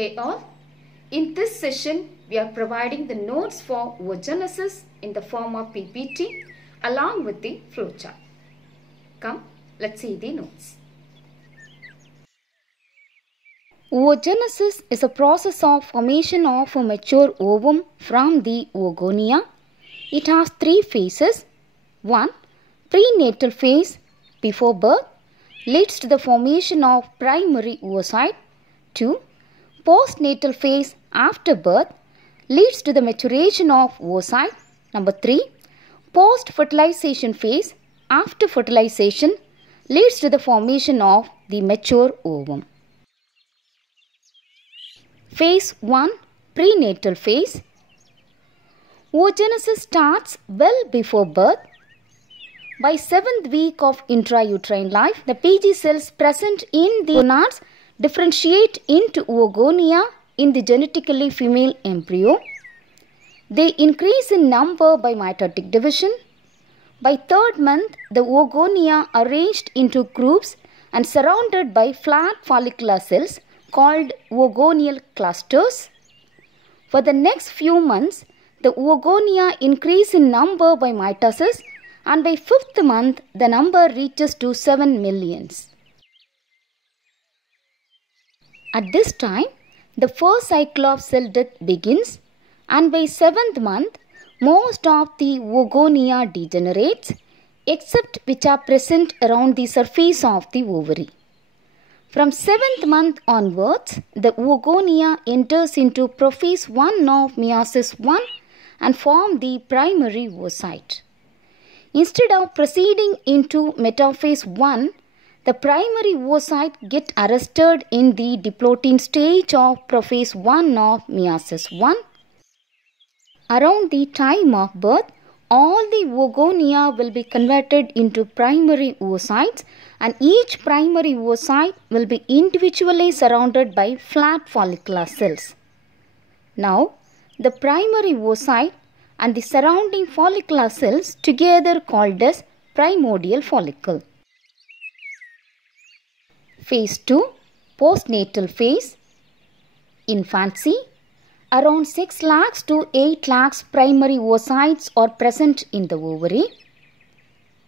day all. In this session, we are providing the notes for oogenesis in the form of PPT along with the flowchart. Come, let's see the notes. Oogenesis is a process of formation of a mature ovum from the oogonia. It has three phases. 1. Prenatal phase before birth leads to the formation of primary oocyte. 2. Postnatal phase after birth leads to the maturation of oocyte. Number 3. Post-fertilization phase after fertilization leads to the formation of the mature ovum. Phase 1. Prenatal phase. Oogenesis starts well before birth. By 7th week of intrauterine life, the PG cells present in the gonads differentiate into oogonia in the genetically female embryo. They increase in number by mitotic division. By 3rd month, the oogonia are arranged into groups and surrounded by flat follicular cells called oogonial clusters. For the next few months, the oogonia increase in number by mitosis, and by 5th month, the number reaches to 7 millions. At this time, the first cycle of cell death begins, and by 7th month, most of the oogonia degenerates, except which are present around the surface of the ovary. From 7th month onwards, the oogonia enters into prophase 1 of meiosis 1 and form the primary oocyte. Instead of proceeding into metaphase 1, the primary oocyte get arrested in the diplotin stage of prophase 1 of meiosis 1. Around the time of birth, all the oogonia will be converted into primary oocytes, and each primary oocyte will be individually surrounded by flat follicular cells. Now, the primary oocyte and the surrounding follicular cells together called as primordial follicle. Phase 2. Postnatal phase. Infancy. Around 6 lakhs to 8 lakhs primary oocytes are present in the ovary.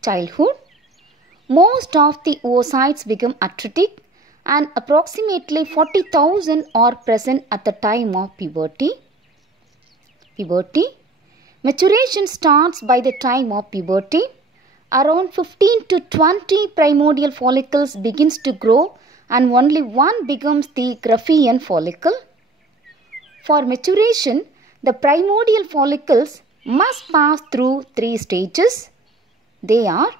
Childhood. Most of the oocytes become atretic and approximately 40,000 are present at the time of puberty. Puberty. Maturation starts by the time of puberty. Around 15 to 20 primordial follicles begins to grow and only one becomes the Graafian follicle. For maturation, the primordial follicles must pass through 3 stages. They are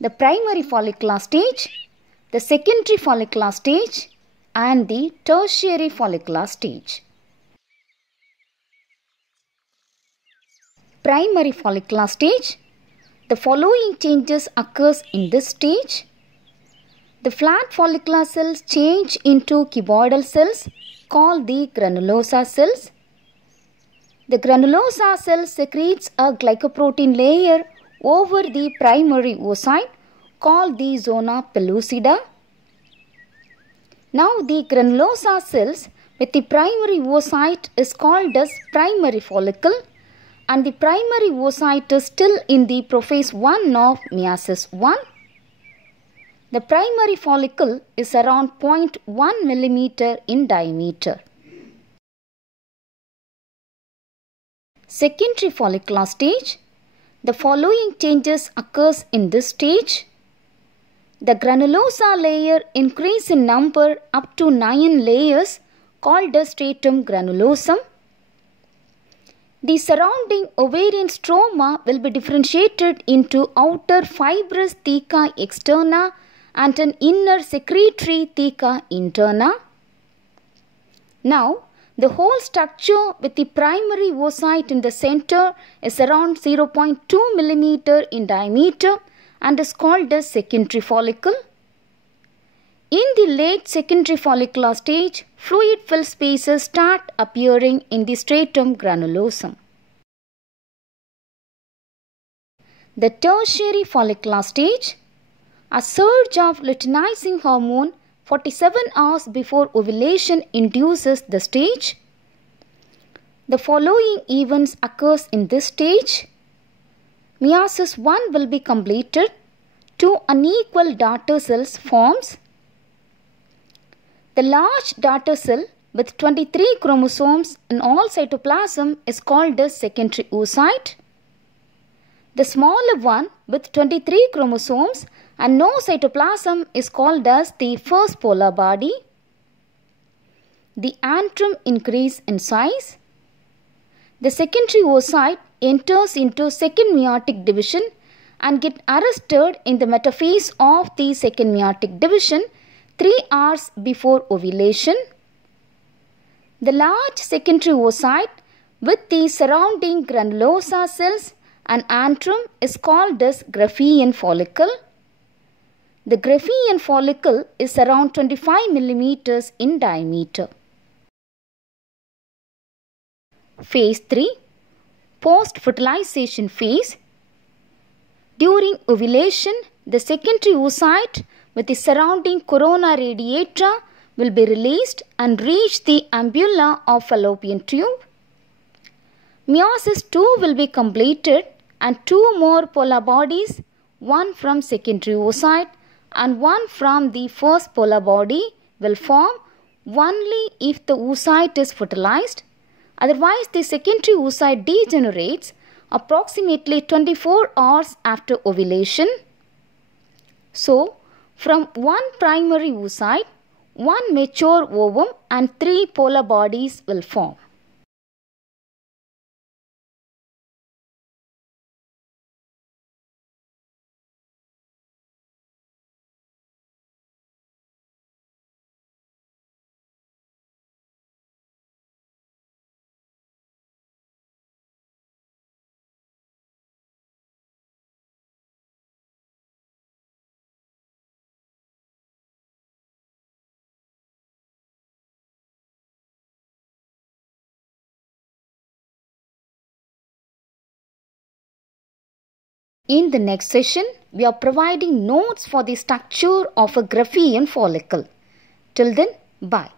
the primary follicular stage, the secondary follicular stage, and the tertiary follicular stage. Primary follicular stage. The following changes occurs in this stage. The flat follicular cells change into cuboidal cells called the granulosa cells. The granulosa cell secretes a glycoprotein layer over the primary oocyte called the zona pellucida. Now the granulosa cells with the primary oocyte is called as primary follicle, and the primary oocyte is still in the prophase 1 of meiosis 1. The primary follicle is around 0.1 mm in diameter. Secondary follicular stage. The following changes occurs in this stage. The granulosa layer increase in number up to 9 layers called as stratum granulosum. The surrounding ovarian stroma will be differentiated into outer fibrous theca externa and an inner secretory theca interna. Now, the whole structure with the primary oocyte in the center is around 0.2 mm in diameter and is called as secondary follicle. In the late secondary follicular stage, fluid-filled spaces start appearing in the stratum granulosum. The tertiary follicular stage. A surge of luteinizing hormone 47 hours before ovulation induces the stage. The following events occurs in this stage. Meiosis 1 will be completed. 2 unequal daughter cells forms. The large daughter cell with 23 chromosomes in all cytoplasm is called the secondary oocyte. The smaller one with 23 chromosomes and no cytoplasm is called as the first polar body. The antrum increase in size. The secondary oocyte enters into second meiotic division and get arrested in the metaphase of the second meiotic division 3 hours before ovulation. The large secondary oocyte with the surrounding granulosa cells and antrum is called as Graafian follicle. The Graafian follicle is around 25 mm in diameter. Phase 3. Post-fertilization phase. During ovulation, the secondary oocyte with the surrounding corona radiata will be released and reach the ampulla of fallopian tube. Meiosis 2 will be completed and 2 more polar bodies, one from secondary oocyte and one from the first polar body, will form only if the oocyte is fertilized. Otherwise, the secondary oocyte degenerates approximately 24 hours after ovulation. So, from one primary oocyte, one mature ovum and 3 polar bodies will form. In the next session, we are providing notes for the structure of a Graafian follicle. Till then, bye.